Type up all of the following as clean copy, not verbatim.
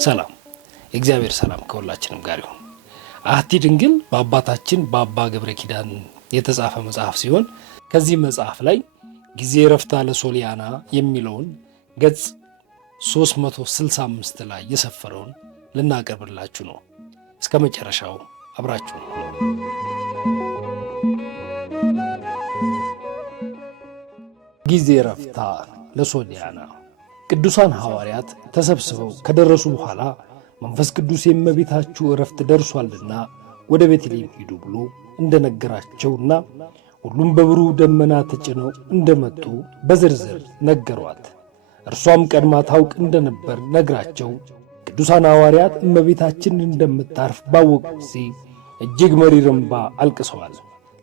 ሰላም እግዚአብሔር ሰላም ከሁላችንም ጋር ይሁን። አሐቲ ድንግል በአባታችን በአባ ገብረ ኪዳን የተጻፈ መጽሐፍ ሲሆን ከዚህ መጽሐፍ ላይ ጊዜ ረፍታ ለሶሊያና የሚለውን ገጽ 365 ላይ የሰፈረውን ልናቀርብላችሁ ነው። እስከ መጨረሻው አብራችሁ ጊዜ ረፍታ ለሶሊያና ቅዱሳን ሐዋርያት ተሰብስበው ከደረሱ በኋላ መንፈስ ቅዱስ የእመቤታችሁ ዕረፍት ደርሷልና ወደ ቤተልሔም ሂዱ ብሎ እንደነገራቸውና ሁሉም በብሩህ ደመና ተጭነው እንደመጡ በዝርዝር ነገሯት። እርሷም ቀድማ ታውቅ እንደነበር ነግራቸው ቅዱሳን ሐዋርያት እመቤታችን እንደምታርፍ ባወቁ ጊዜ እጅግ መሪር እንባ አልቅሰዋል።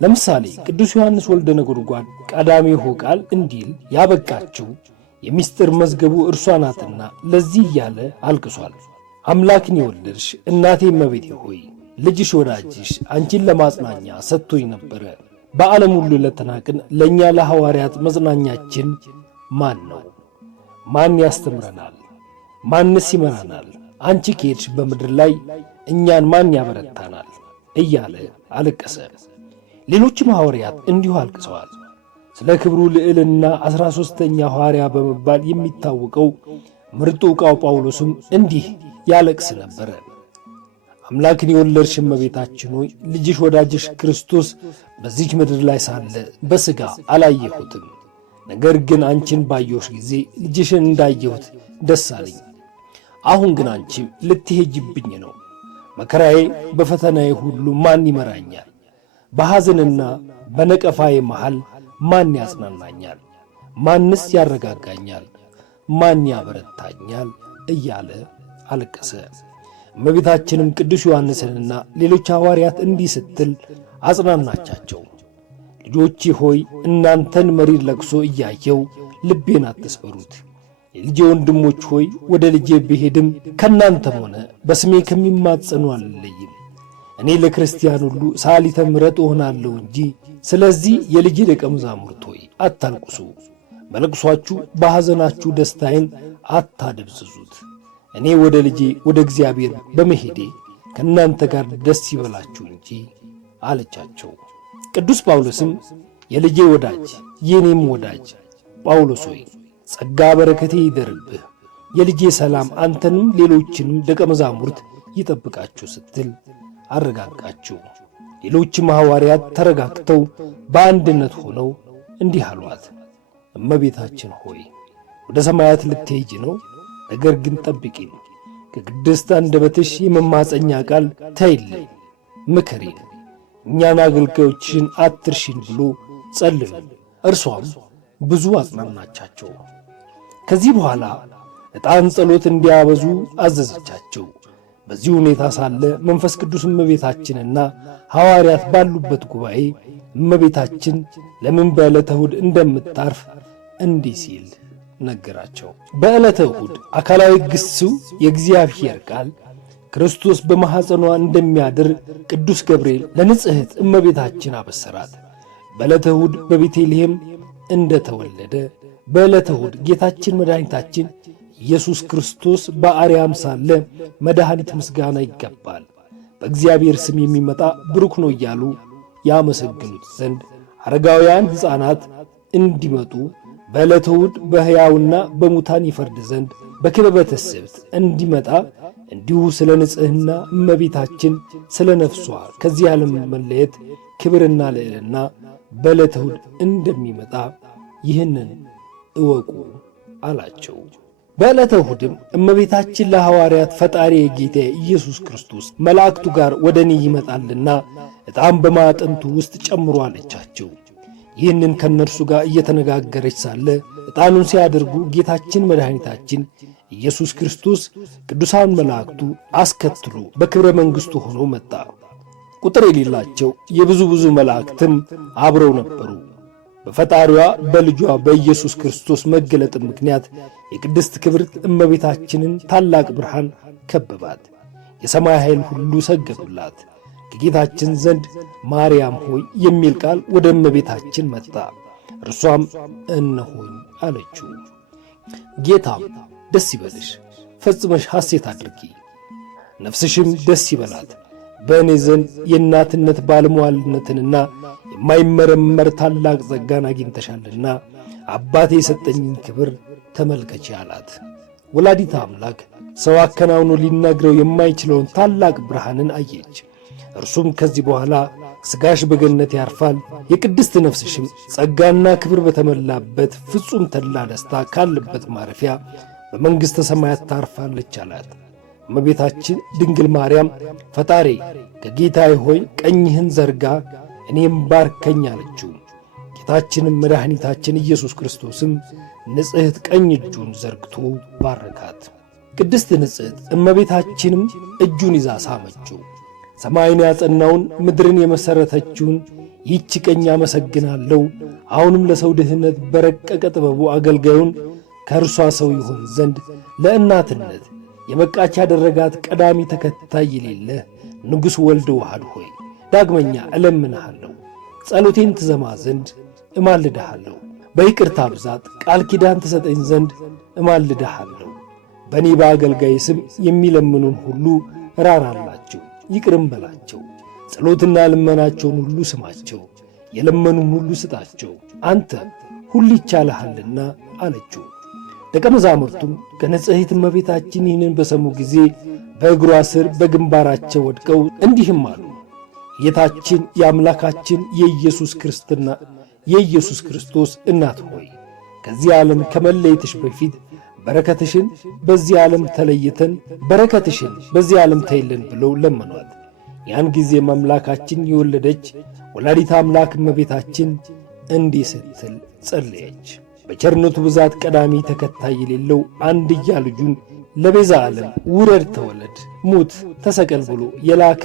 ለምሳሌ ቅዱስ ዮሐንስ ወልደ ነጎድጓድ ቀዳሚሁ ቃል እንዲል ያበቃችው የሚስጥር መዝገቡ እርሷ ናትና ለዚህ እያለ አልቅሷል። አምላክን የወለድሽ እናቴ እመቤቴ ሆይ ልጅሽ ወዳጅሽ አንቺን ለማጽናኛ ሰጥቶኝ ነበረ። በዓለም ሁሉ ለተናቅን ለእኛ ለሐዋርያት መጽናኛችን ማን ነው? ማን ያስተምረናል? ማንስ ይመራናል? አንቺ ከሄድሽ በምድር ላይ እኛን ማን ያበረታናል? እያለ አለቀሰ። ሌሎችም ሐዋርያት እንዲሁ አልቅሰዋል። ስለ ክብሩ ልዕልና 13ኛ ሐዋርያ በመባል የሚታወቀው ምርጡ ዕቃው ጳውሎስም እንዲህ ያለቅስ ነበረ። አምላክን የወለድሽ እመቤታችን ሆይ ልጅሽ ወዳጅሽ ክርስቶስ በዚች ምድር ላይ ሳለ በሥጋ አላየሁትም። ነገር ግን አንቺን ባየሁሽ ጊዜ ልጅሽን እንዳየሁት ደስ አለኝ። አሁን ግን አንቺም ልትሄጅብኝ ነው። መከራዬ በፈተናዬ ሁሉ ማን ይመራኛል? በሐዘንና በነቀፋዬ መሃል ማን ያጽናናኛል? ማንስ ያረጋጋኛል? ማን ያበረታኛል? እያለ አለቀሰ። እመቤታችንም ቅዱስ ዮሐንስንና ሌሎች ሐዋርያት እንዲህ ስትል አጽናናቻቸው። ልጆቼ ሆይ እናንተን መሪር ለቅሶ እያየው ልቤን አትስበሩት። የልጄ ወንድሞች ሆይ ወደ ልጄ ብሄድም ከእናንተም ሆነ በስሜ ከሚማጸኑ አልለይም። እኔ ለክርስቲያን ሁሉ ሰዓሊተ ምሕረት እሆናለሁ እንጂ። ስለዚህ የልጄ ደቀ መዛሙርት ሆይ አታልቅሱ፣ በለቅሷችሁ በሐዘናችሁ ደስታዬን አታደብዝዙት። እኔ ወደ ልጄ ወደ እግዚአብሔር በመሄዴ ከእናንተ ጋር ደስ ይበላችሁ እንጂ አለቻቸው። ቅዱስ ጳውሎስም የልጄ ወዳጅ የኔም ወዳጅ ጳውሎስ ሆይ ጸጋ በረከቴ ይደርብህ፣ የልጄ ሰላም አንተንም ሌሎችንም ደቀ መዛሙርት ይጠብቃችሁ ስትል አረጋጋችሁ። ሌሎችም ሐዋርያት ተረጋግተው በአንድነት ሆነው እንዲህ አሏት። እመቤታችን ሆይ ወደ ሰማያት ልትሄጂ ነው፣ ነገር ግን ጠብቂን። ከቅድስት አንደበትሽ የመማፀኛ ቃል ተይልን፣ ምከሪን፣ እኛን አገልጋዮችሽን አትርሽን ብሎ ጸልዩ። እርሷም ብዙ አጽናናቻቸው። ከዚህ በኋላ ዕጣን ጸሎት እንዲያበዙ አዘዘቻቸው። በዚህ ሁኔታ ሳለ መንፈስ ቅዱስ እመቤታችንና ሐዋርያት ባሉበት ጉባኤ እመቤታችን ለምን በዕለተ እሑድ እንደምታርፍ እንዲህ ሲል ነገራቸው። በዕለተ እሑድ አካላዊ ግሥው የእግዚአብሔር ቃል ክርስቶስ በማኅፀኗ እንደሚያድር ቅዱስ ገብርኤል ለንጽሕት እመቤታችን አበሰራት። በዕለተ እሑድ በቤተልሔም እንደ ተወለደ በዕለተ እሑድ ጌታችን መድኃኒታችን ኢየሱስ ክርስቶስ በአርያም ሳለ መድኃኒት ምስጋና ይገባል፣ በእግዚአብሔር ስም የሚመጣ ብሩክ ነው እያሉ ያመሰግኑት ዘንድ አረጋውያን ሕፃናት እንዲመጡ በዕለተ እሑድ በሕያውና በሙታን ይፈርድ ዘንድ በክበበ ትስብእት እንዲመጣ እንዲሁ ስለ ንጽሕና እመቤታችን ስለ ነፍሷ ከዚህ ዓለም መለየት ክብርና ልዕልና በዕለተ እሑድ እንደሚመጣ ይህንን እወቁ አላቸው። በዕለተ እሑድም እመቤታችን ለሐዋርያት ፈጣሪ የጌታ ኢየሱስ ክርስቶስ መላእክቱ ጋር ወደ እኔ ይመጣልና ዕጣን በማዕጠንቱ ውስጥ ጨምሮ አለቻቸው። ይህንን ከእነርሱ ጋር እየተነጋገረች ሳለ ዕጣኑን ሲያደርጉ ጌታችን መድኃኒታችን ኢየሱስ ክርስቶስ ቅዱሳን መላእክቱ አስከትሎ በክብረ መንግሥቱ ሆኖ መጣ። ቁጥር የሌላቸው የብዙ መላእክትም አብረው ነበሩ። በፈጣሪዋ በልጇ በኢየሱስ ክርስቶስ መገለጥ ምክንያት የቅድስት ክብርት እመቤታችንን ታላቅ ብርሃን ከበባት። የሰማይ ኃይል ሁሉ ሰገዱላት። ከጌታችን ዘንድ ማርያም ሆይ የሚል ቃል ወደ እመቤታችን መጣ። እርሷም እነሆኝ አለችው። ጌታም ደስ ይበልሽ ፈጽመሽ ሐሴት አድርጊ፣ ነፍስሽም ደስ ይበላት። በእኔ ዘንድ የእናትነት ባለሟልነትንና የማይመረመር ታላቅ ጸጋን አግኝተሻልና አባቴ የሰጠኝን ክብር ተመልከቺ አላት። ወላዲተ አምላክ ሰው አከናውኖ ሊናገረው የማይችለውን ታላቅ ብርሃንን አየች። እርሱም ከዚህ በኋላ ሥጋሽ በገነት ያርፋል፣ የቅድስት ነፍስሽም ጸጋና ክብር በተመላበት ፍጹም ተድላ ደስታ ካለበት ማረፊያ በመንግሥተ ሰማያት ታርፋለች አላት። እመቤታችን ድንግል ማርያም ፈጣሪ ከጌታዬ ሆይ ቀኝህን ዘርጋ እኔም ባርከኝ አለችው። ጌታችንም መድኃኒታችን ኢየሱስ ክርስቶስም ንጽሕት ቀኝ እጁን ዘርግቶ ባረካት። ቅድስት ንጽሕት እመቤታችንም እጁን ይዛ ሳመችው። ሰማይን ያጸናውን ምድርን የመሠረተችውን ይህች ቀኝ አመሰግናለሁ። አሁንም ለሰው ድህነት በረቀቀ ጥበቡ አገልጋዩን ከእርሷ ሰው ይሆን ዘንድ ለእናትነት የበቃች ያደረጋት ቀዳሚ ተከታይ የሌለ ንጉሥ ወልደ ዋህድ ሆይ ዳግመኛ እለምንሃለሁ፣ ጸሎቴን ትሰማ ዘንድ እማልድሃለሁ። በይቅርታ ብዛት ቃል ኪዳን ትሰጠኝ ዘንድ እማልድሃለሁ። በእኔ በአገልጋይ ስም የሚለምኑን ሁሉ ራራላቸው፣ ይቅርም በላቸው። ጸሎትና ልመናቸውን ሁሉ ስማቸው፣ የለመኑን ሁሉ ስጣቸው፣ አንተ ሁሉ ይቻልሃልና አለችው። ደቀ መዛሙርቱም ከንጽሕት እመቤታችን ይህንን በሰሙ ጊዜ በእግሯ ስር በግንባራቸው ወድቀው እንዲህም አሉ። ጌታችን የአምላካችን የኢየሱስ ክርስቶስ እናት ሆይ ከዚህ ዓለም ከመለየትሽ በፊት በረከትሽን በዚህ ዓለም ተይልን ብለው ለመኗት። ያን ጊዜ አምላካችን የወለደች ወላዲተ አምላክ እመቤታችን እንዲህ ስትል ጸለየች። በቸርነቱ ብዛት ቀዳሚ ተከታይ የሌለው አንድያ ልጁን ለቤዛ ዓለም ውረድ፣ ተወለድ፣ ሙት፣ ተሰቀል ብሎ የላከ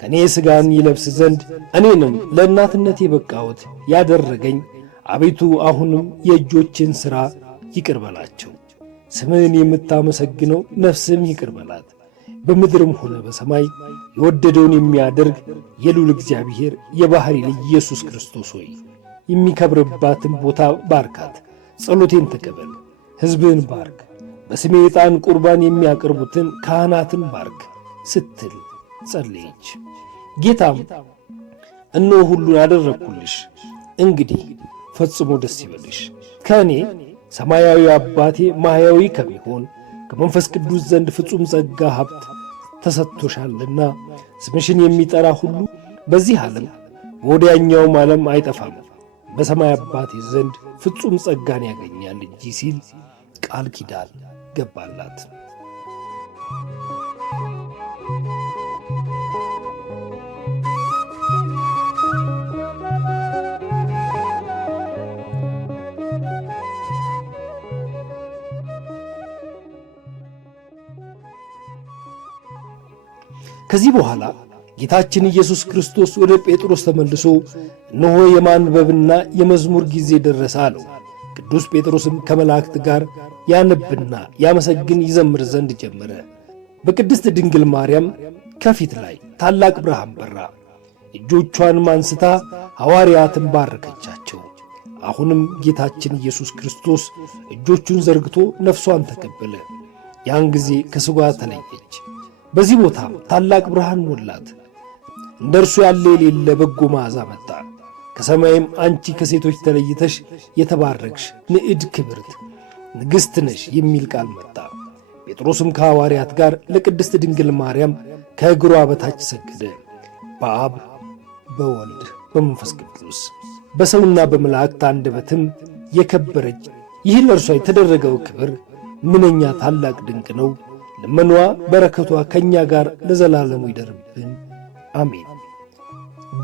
ከእኔ ሥጋን ይለብስ ዘንድ እኔንም ለእናትነት የበቃሁት ያደረገኝ አቤቱ አሁንም የእጆችን ሥራ ይቅር በላቸው። ስምህን የምታመሰግነው ነፍስም ይቅር በላት። በምድርም ሆነ በሰማይ የወደደውን የሚያደርግ የልዑል እግዚአብሔር የባሕሪ ልጅ ኢየሱስ ክርስቶስ ሆይ የሚከብርባትን ቦታ ባርካት። ጸሎቴን ተቀበል፣ ሕዝብህን ባርክ፣ በስሜ ዕጣን ቁርባን የሚያቀርቡትን ካህናትን ባርክ ስትል ጸለየች። ጌታም እነሆ ሁሉን አደረግኩልሽ፣ እንግዲህ ፈጽሞ ደስ ይበልሽ። ከእኔ ሰማያዊ አባቴ ማሕያዊ ከሚሆን ከመንፈስ ቅዱስ ዘንድ ፍጹም ጸጋ ሀብት ተሰጥቶሻልና ስምሽን የሚጠራ ሁሉ በዚህ ዓለም በወዲያኛውም ዓለም አይጠፋም፣ በሰማይ አባቴ ዘንድ ፍጹም ጸጋን ያገኛል እንጂ ሲል ቃል ኪዳን ገባላት። ከዚህ በኋላ ጌታችን ኢየሱስ ክርስቶስ ወደ ጴጥሮስ ተመልሶ እነሆ የማንበብና የመዝሙር ጊዜ ደረሰ አለው። ቅዱስ ጴጥሮስም ከመላእክት ጋር ያነብና ያመሰግን ይዘምር ዘንድ ጀመረ። በቅድስት ድንግል ማርያም ከፊት ላይ ታላቅ ብርሃን በራ። እጆቿንም አንስታ ሐዋርያትን ባረከቻቸው። አሁንም ጌታችን ኢየሱስ ክርስቶስ እጆቹን ዘርግቶ ነፍሷን ተቀበለ። ያን ጊዜ ከሥጋዋ ተለየች። በዚህ ቦታ ታላቅ ብርሃን ሞላት። እንደ እርሱ ያለ የሌለ በጎ መዓዛ መጣ። ከሰማይም አንቺ ከሴቶች ተለይተሽ የተባረክሽ ንዕድ ክብርት ንግሥት ነሽ የሚል ቃል መጣ። ጴጥሮስም ከሐዋርያት ጋር ለቅድስት ድንግል ማርያም ከእግሯ በታች ሰገደ። በአብ በወልድ በመንፈስ ቅዱስ በሰውና በመላእክት አንደበትም የከበረች ይህ ለእርሷ የተደረገው ክብር ምንኛ ታላቅ ድንቅ ነው። ልመኗ በረከቷ ከእኛ ጋር ለዘላለሙ ይደርብን፣ አሜን።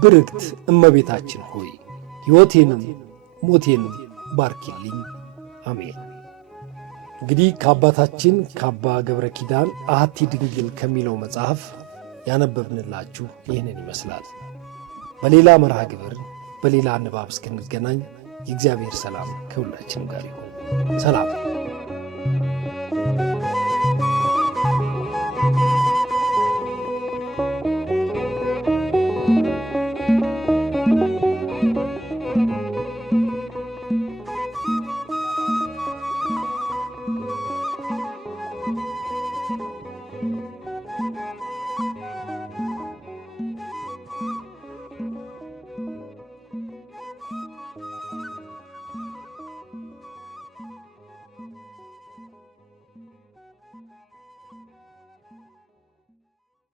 ብርክት እመቤታችን ሆይ ሕይወቴንም ሞቴንም ባርኪልኝ፣ አሜን። እንግዲህ ከአባታችን ከአባ ገብረ ኪዳን አሐቲ ድንግል ከሚለው መጽሐፍ ያነበብንላችሁ ይህንን ይመስላል። በሌላ መርሃ ግብር በሌላ ንባብ እስክንገናኝ የእግዚአብሔር ሰላም ከሁላችንም ጋር ይሁን። ሰላም።